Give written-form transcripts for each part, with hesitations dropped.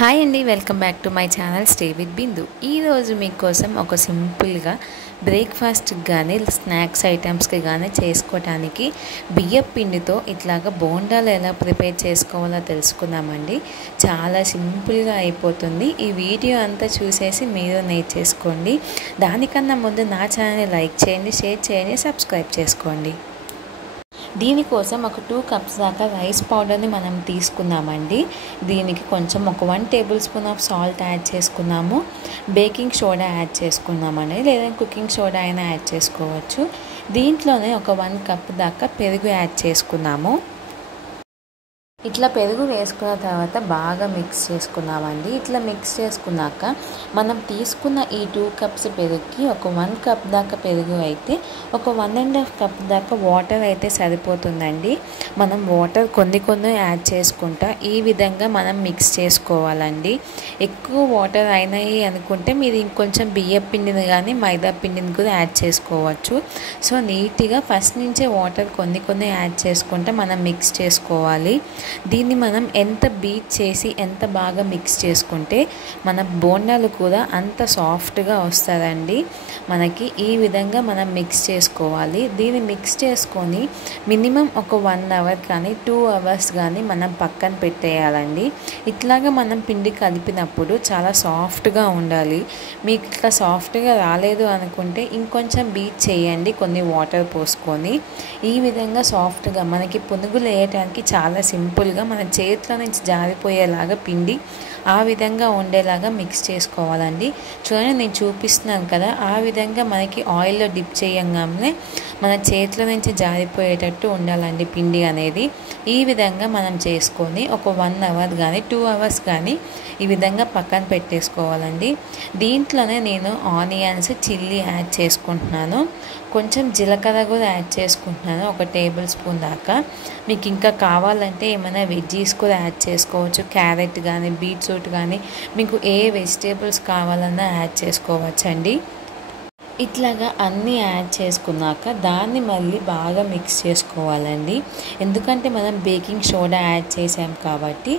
Hi అండి, welcome back to my channel stay with Bindu. ఈరోజు మీకోసం ఒక సింపుల్గా బ్రేక్ఫాస్ట్కి కానీ స్నాక్స్ ఐటమ్స్కి కానీ చేసుకోవడానికి బియ్యం పిండితో ఇట్లాగా బోండాలు ఎలా ప్రిపేర్ చేసుకోవాలో తెలుసుకుందామండి. చాలా సింపుల్గా అయిపోతుంది. ఈ వీడియో అంతా చూసేసి మీరు నేర్చేసుకోండి. దానికన్నా ముందు నా ఛానల్ని లైక్ చేయండి, షేర్ చేయండి, సబ్స్క్రైబ్ చేసుకోండి. దీనికోసం ఒక 2 కప్స్ దాకా రైస్ పౌడర్ని మనం తీసుకుందామండి. దీనికి కొంచెం ఒక 1 table spoon of salt add చేసుకున్నాము. బేకింగ్ సోడా యాడ్ చేసుకున్నామండి, లేదా కుకింగ్ సోడా అయినా యాడ్ చేసుకోవచ్చు. దీంట్లోనే ఒక 1 కప్ దాకా పెరుగు యాడ్ చేసుకున్నాము. ఇట్లా పెరుగు వేసుకున్న తర్వాత బాగా మిక్స్ చేసుకున్నామండి. ఇట్లా మిక్స్ చేసుకున్నాక మనం తీసుకున్న ఈ 2 కప్స్ పెరుగుకి ఒక 1 కప్ దాకా పెరుగు అయితే ఒక 1.5 కప్ దాకా వాటర్ అయితే సరిపోతుందండి. మనం వాటర్ కొన్ని యాడ్ చేసుకుంటా ఈ విధంగా మనం మిక్స్ చేసుకోవాలండి. ఎక్కువ వాటర్ అయినాయి అనుకుంటే మీరు ఇంకొంచెం బియ్యం పిండిని కానీ మైదా పిండిని కూడా యాడ్ చేసుకోవచ్చు. సో నీట్గా ఫస్ట్ నుంచే వాటర్ కొన్ని యాడ్ చేసుకుంటే మనం మిక్స్ చేసుకోవాలి. దీన్ని మనం ఎంత బీట్ చేసి ఎంత బాగా మిక్స్ చేసుకుంటే మన బోండాలు కూడా అంత సాఫ్ట్గా వస్తుందండి. మనకి ఈ విధంగా మనం మిక్స్ చేసుకోవాలి. దీన్ని మిక్స్ చేసుకొని మినిమం ఒక 1 అవర్ కానీ 2 అవర్స్ కానీ మనం పక్కన పెట్టేయాలండి. ఇట్లాగా మనం పిండి కలిపినప్పుడు చాలా సాఫ్ట్గా ఉండాలి. మీకు ఇట్లా సాఫ్ట్గా రాలేదు అనుకుంటే ఇంకొంచెం బీట్ చేయండి కొన్ని వాటర్ పోసుకొని. ఈ విధంగా సాఫ్ట్గా మనకి పునుగులు వేయడానికి చాలా సింపుల్గా మన చేతిలో నుంచి జారిపోయేలాగా పిండి ఆ విధంగా ఉండేలాగా మిక్స్ చేసుకోవాలండి. చూడండి, నేను చూపిస్తున్నాను కదా, ఆ విధంగా మనకి ఆయిల్లో డిప్ చేయంగానే మన చేతిలో నుంచి జారిపోయేటట్టు ఉండాలండి పిండి అనేది. ఈ విధంగా మనం చేసుకొని ఒక 1 అవర్ కానీ 2 అవర్స్ కానీ ఈ విధంగా పక్కన పెట్టేసుకోవాలండి. దీంట్లోనే నేను ఆనియన్స్, చిల్లీ యాడ్ చేసుకుంటున్నాను. కొంచెం జీలకర్ర కూడా యాడ్ చేసుకుంటున్నాను, ఒక టేబుల్ స్పూన్ దాకా. మీకు ఇంకా కావాలంటే ఏమైనా వెజ్జీస్ కూడా యాడ్ చేసుకోవచ్చు. క్యారెట్ కానీ బీట్రూట్ కానీ మీకు ఏ వెజిటేబుల్స్ కావాలన్నా యాడ్ చేసుకోవచ్చండి. ఇట్లాగా అన్నీ యాడ్ చేసుకున్నాక దాన్ని మళ్ళీ బాగా మిక్స్ చేసుకోవాలండి. ఎందుకంటే మనం బేకింగ్ సోడా యాడ్ చేసాం కాబట్టి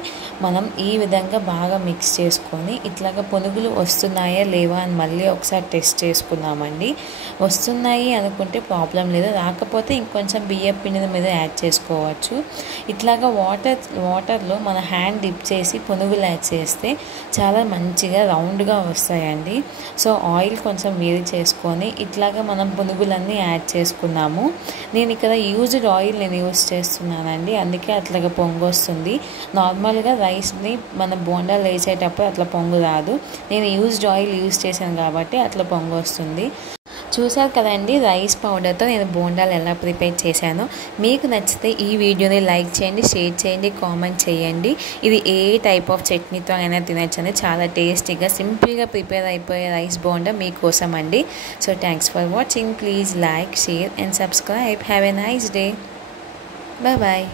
మనం ఈ విధంగా బాగా మిక్స్ చేసుకొని ఇట్లాగా పునుగులు వస్తున్నాయా లేవా అని మళ్ళీ ఒకసారి టెస్ట్ చేసుకుందామండి. వస్తున్నాయి అనుకుంటే ప్రాబ్లం లేదు, రాకపోతే ఇంకొంచెం బియ్యం పిండిని మీద యాడ్ చేసుకోవచ్చు. ఇట్లాగా వాటర్లో మన హ్యాండ్ డిప్ చేసి పునుగులు యాడ్ చేస్తే చాలా మంచిగా రౌండ్గా వస్తాయండి. సో ఆయిల్ కొంచెం వేడి చేసుకొని ఇట్లాగా మనం పునుగులన్నీ యాడ్ చేసుకున్నాము. నేను ఇక్కడ యూజ్డ్ ఆయిల్ యూజ్ చేస్తున్నానండి, అందుకే అట్లాగా పొంగు వస్తుంది. నార్మల్గా రైస్ని మన బోండాలు వేసేటప్పుడు అట్లా పొంగు రాదు. నేను యూజ్డ్ ఆయిల్ యూజ్ చేశాను కాబట్టి అట్లా పొంగు వస్తుంది. చూసారు కదండి, రైస్ పౌడర్తో నేను బోండాలు ఎలా ప్రిపేర్ చేశానో. మీకు నచ్చితే ఈ వీడియోని లైక్ చేయండి, షేర్ చేయండి, కామెంట్ చేయండి. ఇది ఏ టైప్ ఆఫ్ చట్నీతో అయినా తినచ్చండి. చాలా టేస్టీగా సింపుల్గా ప్రిపేర్ అయిపోయే రైస్ బోండా మీకోసం అండి. So thanks for watching. Please like, share and subscribe. Have a nice day. Bye.